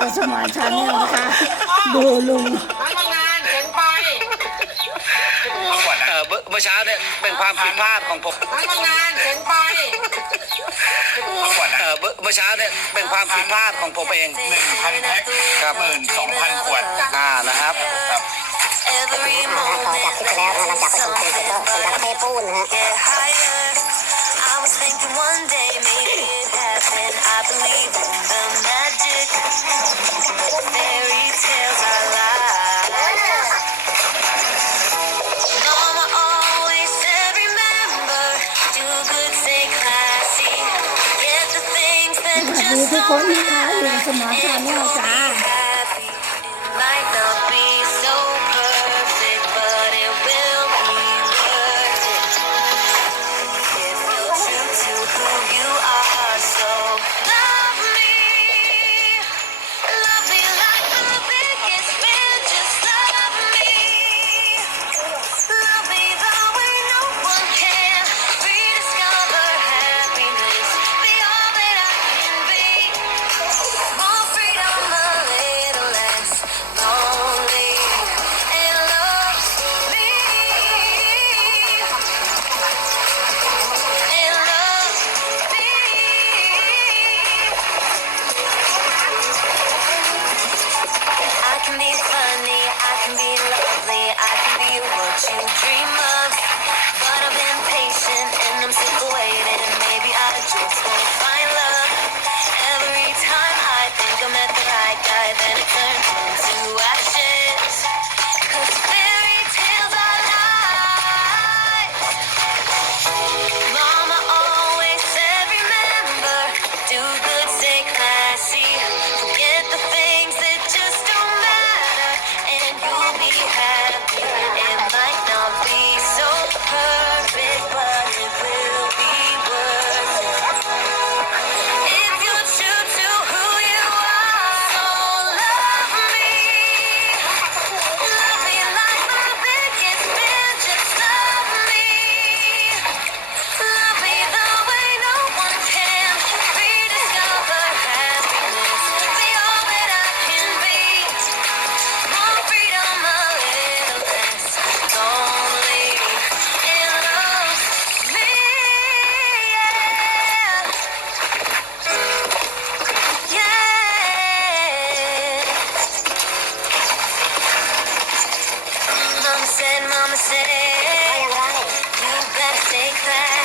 กับสมอนชาแนลนะคะ ดูลุงทำมานานเสียงไปก่อนนะเออเมื่อเมื่อเช้าเนี่ยเป็นความผิดพลาดของผมทำมานานเสียงไปก่อนนะเออเมื่อเมื่อเช้าเนี่ยเป็นความผิดพลาดของผมเองหนึ่งพันแพ็คครับหมื่นสองพันขวดอ่านะครับครับต่อจากคลิปที่แล้วนะหลังจากประชุมทีมเสร็จก็เป็นการเทปูนนะฮะ thinking one day maybe it happened. I believe in the magic. Fairy tales are lies. Mama always said, remember, do good, stay classy. Get the things that สวัสดี just ทุกคน don't นะคะอยู่กับสมอนชาแนลจ้า happy. Be what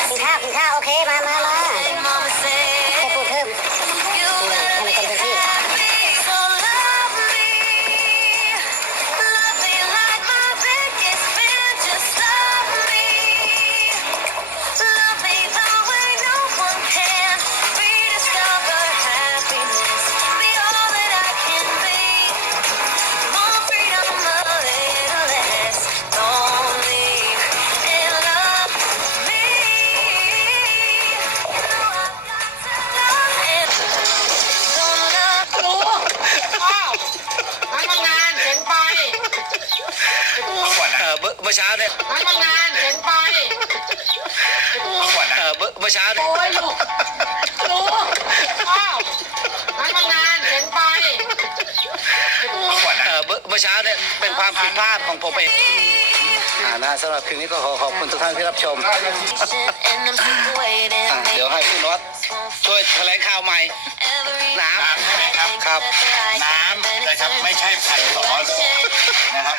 ไม่ท่าวกินข้าโอเค มามามา เมื่อเช้าเนี่ยทำมานานเสียงไปก่อนนะเออเมื่อเมื่อเช้าเนี่ยโอ้ยลูกดูอ้าวทำมานานเสียงไปก่อนนะเออเมื่อเมื่อเช้าเนี่ยเป็นความผิดพลาดของผมเองอ่านะสำหรับคลิปนี้ก็ขอขอบคุณทุกท่านที่รับชม patient and I'm sick of waiting. อะเดี๋ยวให้พี่นวัดช่วยแถลงข่าวใหม่ Every น้น้ำใช่ไหมครับครับ น้ำนะครับไม่ใช่พันสองร้อยขวดนะครับ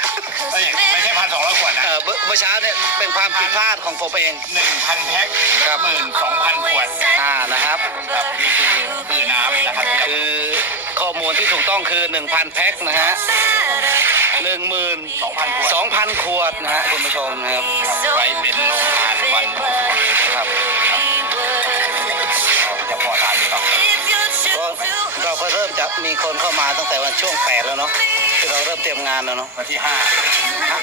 เอ้ยไม่ใช่พันสองร้อยขวดำนะเออเมื่อเมื่อเช้าเนี่ยเป็นความผิดพลาดของผมเอง หนึ่งพันแพ็คครับ หมื่นสองพันขวดอ่านะครับ ครับนี่คือคือน้ำนะครับที่เราคือข้อมูลที่ถูกต้องคือ 1,000 แพ็คนะฮะ10,000สองพันขวด2,000 ขวดนะฮะคุณผู้ชมนะครับไว้เป็นโรงทานวันครับจ ราก็เริ่มจะมีคนเข้ามาตั้งแต่วันช่วง8แล้วเนาะที่เราเริ่มเตรียมงานแล้วเนาะวันที่ห้า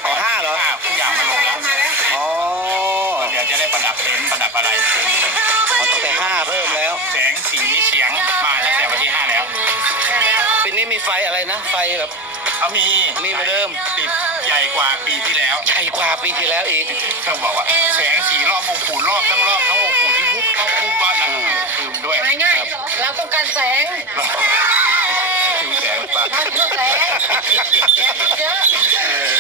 อ๋อห้าเหรอห้าทุกอย่างมาลงแล้วอ๋อเดี๋ยวจะได้ประดับเต็นท์ประดับอะไรอ๋อตั้งแต่5เริ่มแล้ว แสงสีเฉียงมาตั้งแต่วันที่ห้าแล้วปีนี้มีไฟอะไรนะ ไฟแบบเขามีมีเหมือนเดิมติดใหญ่กว่าปีที่แล้วใหญ่กว่าปีที่แล้วอีกต้องบอกว่าแสงสีรอบองค์ปู่รอบทั้งรอบทั้งองค์ปู่ที่วุบเข้าคู่บ้านนั้นคือด้วยง่ายๆเราต้องการแสงดูแสง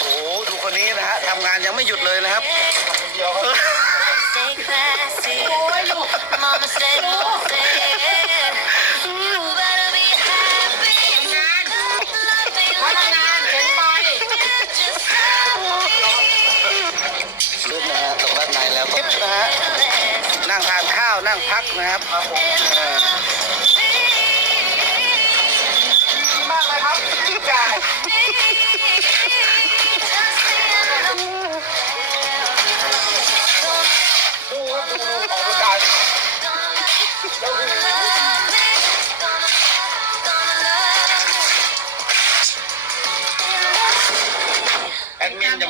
โอ้โหดูคนนี้นะฮะทำงานยังไม่หยุดเลยนะครับ Stay ลึกนะฮะตกบ้านไหนแล้วก็นั่งทานข้าวนั่งพักนะครับ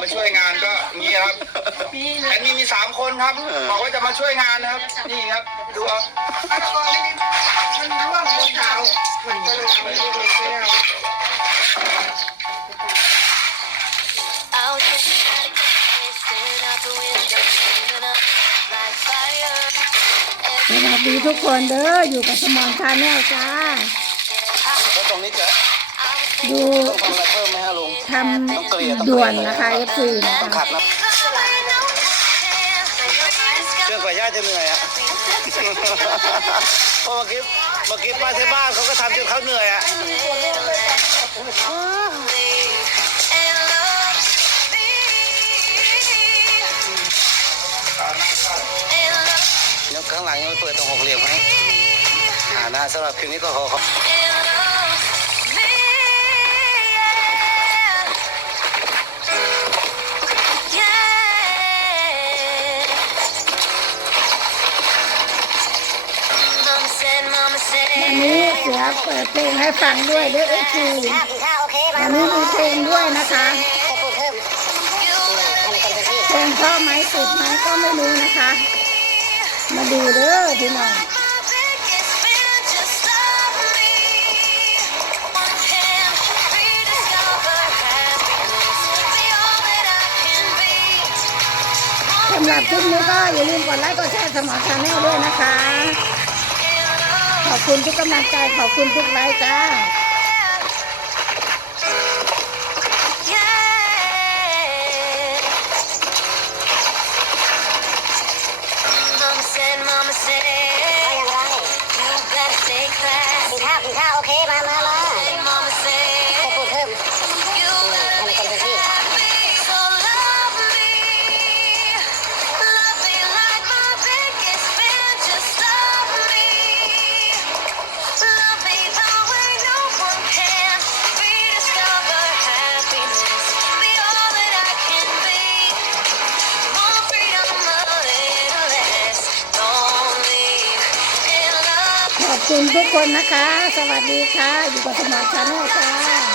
มินจะมาช่วยงานก็อย่างนี้ครับแอดมินมีสามคนครับบอกว่าจะมาช่วยงานนะครับ นี่ครับดูเอาอันก่อนนี่มันร่วงบนเขามันก็เลยเอาไปเรียกเลยไม่เอา Out in the staring out the window, steaming up like fire. สวัสดีทุกคนเด้ออยู่กับสมอนชาแนลจ้าแล้วตรงนี้จะ ดูต้องทำอะไรเพิ่มไหมฮะลุงทำด่วนนะคะเอฟซีนะต้องคะขัดนะเครื่องกว่าย่าจะเหนื่อยอะเพราะเมื่อกี้เมื่อกี้ป้าที่บ้านเขาก็ทำจนเขาเหนื่อยอะยกข้างหลังยังไม่เปิดตรงหกเหลี่ยมให้อ่านะสำหรับคลิปนี้ก็ขอขอบ Mama ปิดเพลงให้ฟังด้วยเด้อเอฟซีข้าวกินข้าวโอเคมาวันนี้มีเพลงด้วยนะคะให้พูดเพิ่มให้มันเต็มที่เพลงเพราะไหมติดไหมก็ไม่รู้นะคะ มาดูเด้อพี่น้องสำหรับคลิปนี้ก็อย่าลืมกดไลค์กดแชร์สมอชาแนลด้วยนะคะ ขอบคุณทุกกำลังใจขอบคุณทุกไลค์จ้า คุณทุกคนนะคะ สวัสดีค่ะ อยู่กับสมอชาแนลจ้า